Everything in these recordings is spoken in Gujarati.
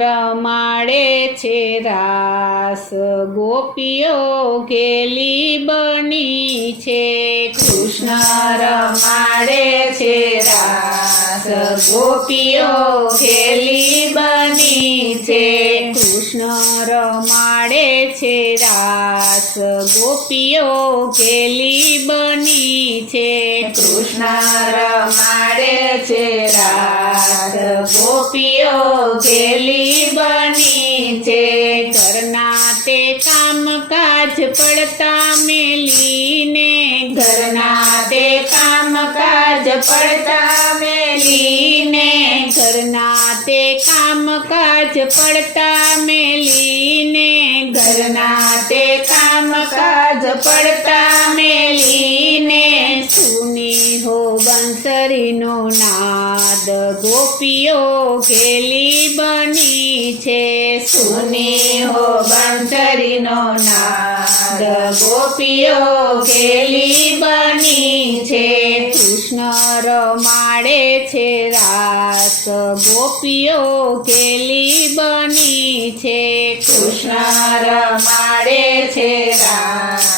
રમાડે છે રાસ, ગોપીઓ ઘેલી બની છે. કૃષ્ણ રમાડે છે રાસ, ગોપીઓ ઘેલી બની છે. કૃષ્ણ રમાડે છે રાસ, ગોપીઓ ઘેલી બની છે. કૃષ્ણ રમાડે છે રાસ, ગોપીઓ ઘેલી બની છે. ઘરના તે કામકાજ પડતા મેલીને, ઘરના તે કામકાજ પડતા મેલીને, ઘરના તે કામકાજ પડતા મેલીને, ઘરના તે કામકાજ પડતા મેલીને, સુની હો બંસરીનો નાદ, ગોપીઓ ઘેલી બની છે. સુની હો બંસરીનો નાદ, ગોપીઓ ઘેલી બની છે. કૃષ્ણ રમાડે છે રાસ, ગોપીઓ ઘેલી બની છે. કૃષ્ણ રમાડે છે રાસ,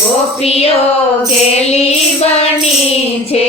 ગોપીઓ ઘેલી બની છે.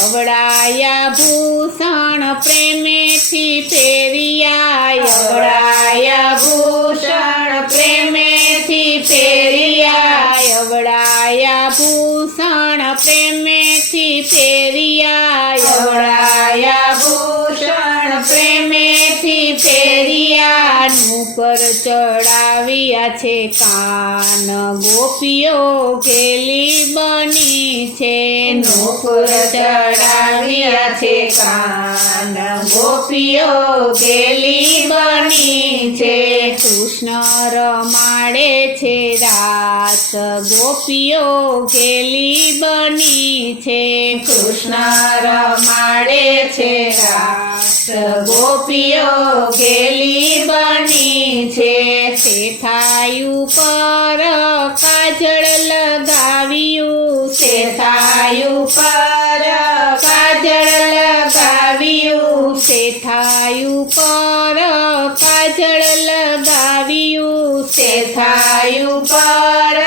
અવળાયા ભૂષણ પ્રેમેથી પહેર્યા, અવળાયા ભૂષણ પ્રેમેથી પહેર્યા, અવળાયા ભૂષણ પ્રેમેથી પહેર્યા, અવળાયા ભૂષણ પ્રેમેથી પહેર્યા. નૂપર ચડાવ્યા છે કાન, ગોપીઓ ઘેલી બની છે. નૂપર ચડાવ્યા છે કાન, ગોપીઓ ઘેલી બની છે. કૃષ્ણ રમાડે છે રાસ, ગોપીઓ ઘેલી બની છે. કૃષ્ણ રમાડે છે રાસ, ગોપીઓ ઘેલી બની છે. શેઠાયું પર કાજળ લગાવ્યું, શેઠાયું પર કાજળ લગાવ્યું, શેઠાયું પર કાજળ લગાવ્યું, શેઠાયું પર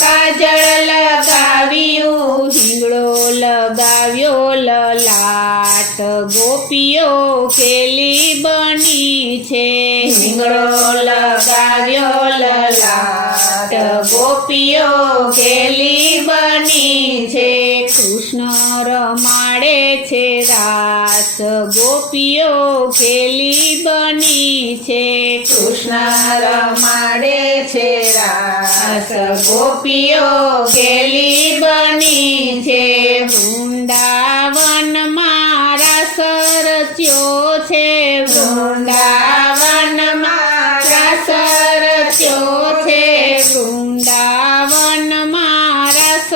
કાજળ લગાવ્યું. હિંગળો લગાવ્યો લલાટ, ગોપીઓ ઘેલી બની છે. હિંગળો લગાવ્યો લલાટ, ગોપીઓ ઘેલી બની છે. કૃષ્ણ રમાડે છે રાસ, ગોપીઓ ઘેલી બની છે. કૃષ્ણ રમાડે છે રાસ, ગોપીઓ ઘેલી બની છે. વૃંદાવનમાં રાસ રચ્યો છે, વૃંદાવનમાં રાસ રચ્યો છે, વૃંદાવનમાં રાસ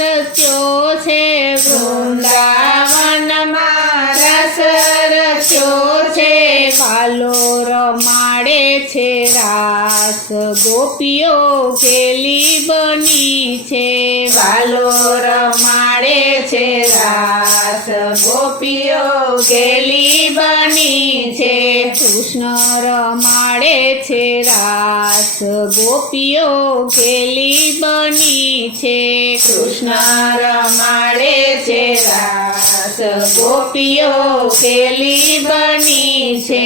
રચ્યો છે, વૃંદાવનમાં રાસ રચ્યો છે. વાલો રમાડે છે રાસ, ગોપીઓ ઘેલી બની છે. વાલો રમાડે છે રાસ, ગોપીઓ ઘેલી બની છે. કૃષ્ણ રમાડે છે રાસ, ગોપીઓ ઘેલી બની છે. કૃષ્ણ રમાડે છે રાસ, ગોપીઓ ઘેલી બની છે.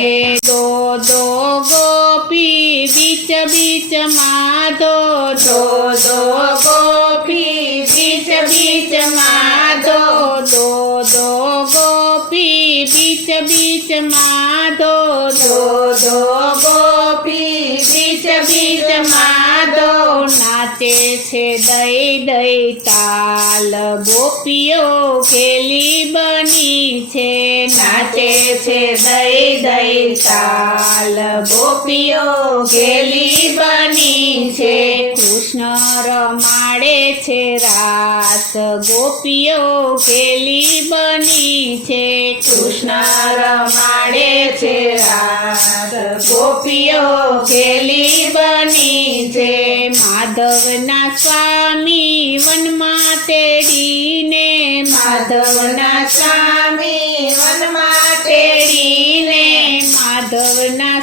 દો દો ગોપી બીચ બીચ માધો, દો દો ગોપી બીચ બીચ માધો, દો દો ગોપી બીચ બીચ માધો, દો દો ગોપી બીચ બીચ માધો. નાચે છે દઈ દઈ તાલ, ગોપીઓ ઘેલી બની છે. નાચે છે દઈ દઈ તાલ, ગોપીઓ ઘેલી બની છે. કૃષ્ણ રમાડે છે રાસ, ગોપીઓ ઘેલી બની છે. કૃષ્ણ રમાડે છે રાસ, ગોપીઓ ઘેલી બની છે. માધવના સ્વામી વનમાં તેડીને, માધવના સ્વામી વનમાં તેડીને, માધવના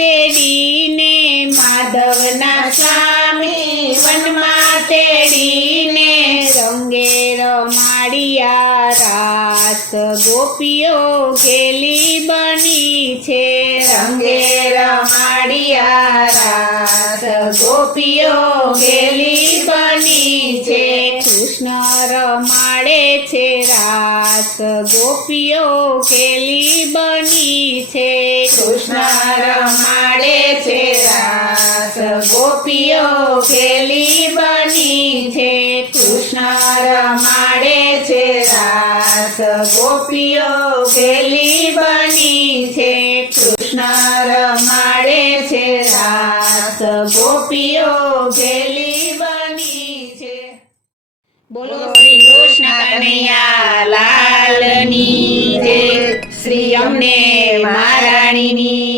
તેડીને માધવના સ્વામી વનમાં તેડીને રંગે રમાડિયા રાસ ગોપીઓ ગેલી બની છે રંગે રમાડિયા રાસ ગોપીઓ ગેલી બની છે કૃષ્ણ રમાડે છે રાસ ગોપીઓ ગેલી બની છે કૃષ્ણ રમાડે છે રાસ ગોપીઓ ગેલી બની છે કૃષ્ણ રમાડે છે રાસ ગોપીઓ ગેલી બની છે કૃષ્ણ રમાડે છે રાસ ગોપીઓ ગેલી બની છે બોલો શ્રી કૃષ્ણ કનૈયા લાલની જય શ્રી અમને મહારાણીની